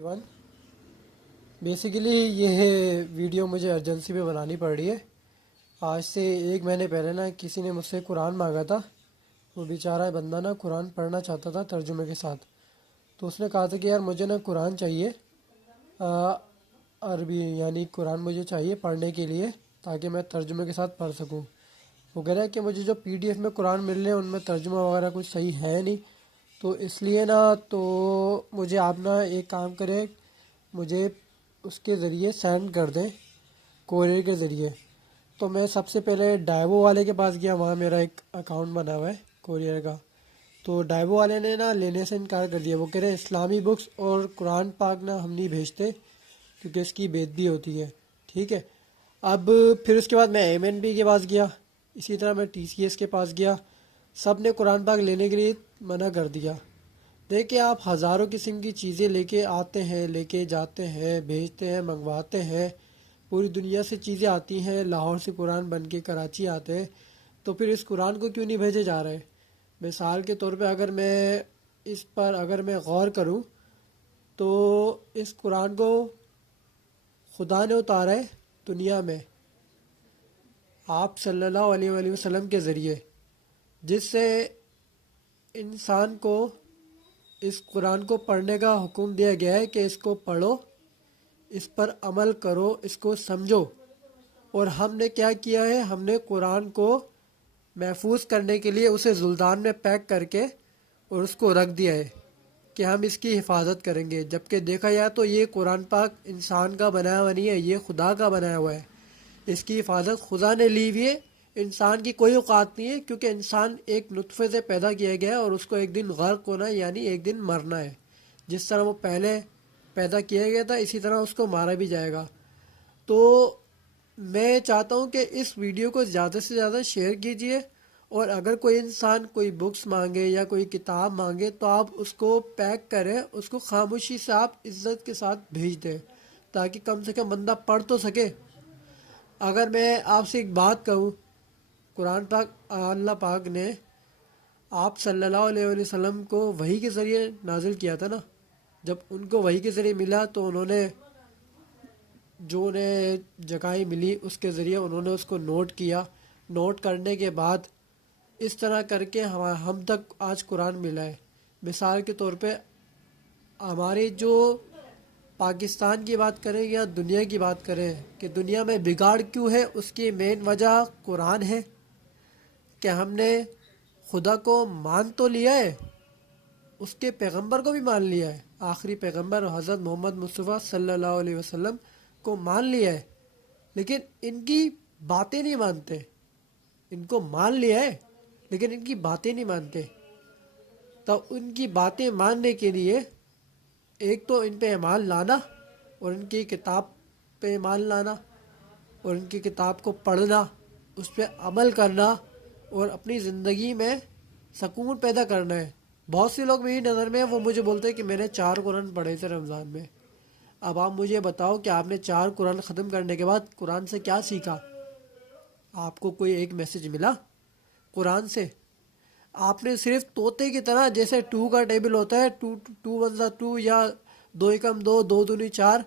One basically ये video मुझे urgency में बनानी पड़ रही है। आज से 1 महीने पहले ना किसी ने मुझसे कुरान मांगा था। वो बेचारा बंदा ना कुरान पढ़ना चाहता था तर्जुमे के साथ। तो उसने कहा था कि यार मुझे ना कुरान चाहिए, आ, अरबी यानी कुरान मुझे चाहिए पढ़ने के लिए, ताकि मैं तर्जुमे के साथ पढ़ सकूं। वो कह रहा है कि मुझे जो पीडीएफ में कुरान मिल रहे हैं उनमें तर्जुमा वगैरह कुछ सही है नहीं, तो इसलिए ना तो मुझे आप ना एक काम करें, मुझे उसके ज़रिए सेंड कर दें, कोरियर के ज़रिए। तो मैं सबसे पहले डाइवो वाले के पास गया, वहाँ मेरा एक अकाउंट बना हुआ है कोरियर का। तो डाइवो वाले ने ना लेने से इनकार कर दिया। वो कह रहे हैं इस्लामी बुक्स और कुरान पाक ना हम नहीं भेजते क्योंकि इसकी बेइज्जती होती है। ठीक है। अब फिर उसके बाद मैं एमएनबी के पास गया, इसी तरह मैं टीसीएस के पास गया। सब ने कुरान पाक लेने के लिए मना कर दिया। देखिए, आप हज़ारों किस्म की चीज़ें लेके आते हैं, लेके जाते हैं, भेजते हैं, मंगवाते हैं, पूरी दुनिया से चीज़ें आती हैं, लाहौर से कुरान बन के कराची आते हैं, तो फिर इस कुरान को क्यों नहीं भेजे जा रहे? मिसाल के तौर पे अगर मैं इस पर गौर करूं तो इस कुरान को खुदा ने उतारा है दुनिया में आप सल्लल्लाहु अलैहि वसल्लम के ज़रिए, जिससे इंसान को इस कुरान को पढ़ने का हुक्म दिया गया है कि इसको पढ़ो, इस पर अमल करो, इसको समझो। और हमने क्या किया है, हमने कुरान को महफूज करने के लिए उसे जुल्दान में पैक करके और उसको रख दिया है कि हम इसकी हिफाजत करेंगे। जबकि देखा जाए तो ये कुरान पाक इंसान का बनाया हुआ नहीं है, ये खुदा का बनाया हुआ है। इसकी हिफाजत खुदा ने ली हुई है, इंसान की कोई औकात नहीं है, क्योंकि इंसान एक नुत्फे से पैदा किया गया है और उसको एक दिन गर्क होना है, यानी एक दिन मरना है। जिस तरह वो पहले पैदा किया गया था इसी तरह उसको मारा भी जाएगा। तो मैं चाहता हूँ कि इस वीडियो को ज़्यादा से ज़्यादा शेयर कीजिए, और अगर कोई इंसान कोई बुक्स मांगे या कोई किताब मांगे तो आप उसको पैक करें, उसको खामोशी से आप इज्जत के साथ भेज दें, ताकि कम से कम बंदा पढ़ तो सके। अगर मैं आपसे एक बात कहूँ, कुरान पाक अल्लाह पाक ने आप सल्लल्लाहु अलैहि वसल्लम को वही के ज़रिए नाजिल किया था ना। जब उनको वही के ज़रिए मिला तो उन्होंने जो उन्हें जगह मिली उसके ज़रिए उन्होंने उसको नोट किया। नोट करने के बाद इस तरह करके हम तक आज कुरान मिला है। मिसाल के तौर पे हमारे जो पाकिस्तान की बात करें या दुनिया की बात करें कि दुनिया में बिगाड़ क्यों है, उसकी मेन वजह कुरान है कि हमने खुदा को मान तो लिया है, उसके पैगंबर को भी मान लिया है, आखिरी पैगंबर हज़रत मोहम्मद मुस्तफ़ा सल्लल्लाहु अलैहि वसल्लम को मान लिया है, लेकिन इनकी बातें नहीं मानते। इनको मान लिया है लेकिन इनकी बातें नहीं मानते। तो उनकी बातें मानने के लिए एक तो इन पे ईमान लाना और इनकी किताब पे ईमान लाना और इनकी किताब को पढ़ना, उस पर अमल करना और अपनी ज़िंदगी में सुकून पैदा करना है। बहुत से लोग मेरी नज़र में वो मुझे बोलते हैं कि मैंने 4 कुरान पढ़े थे रमज़ान में। अब आप मुझे बताओ कि आपने 4 कुरान ख़त्म करने के बाद कुरान से क्या सीखा? आपको कोई एक मैसेज मिला कुरान से? आपने सिर्फ तोते की तरह, जैसे 2 का टेबल होता है, 2 2 1 2 या 2 एकम 2 2 दूनी 4,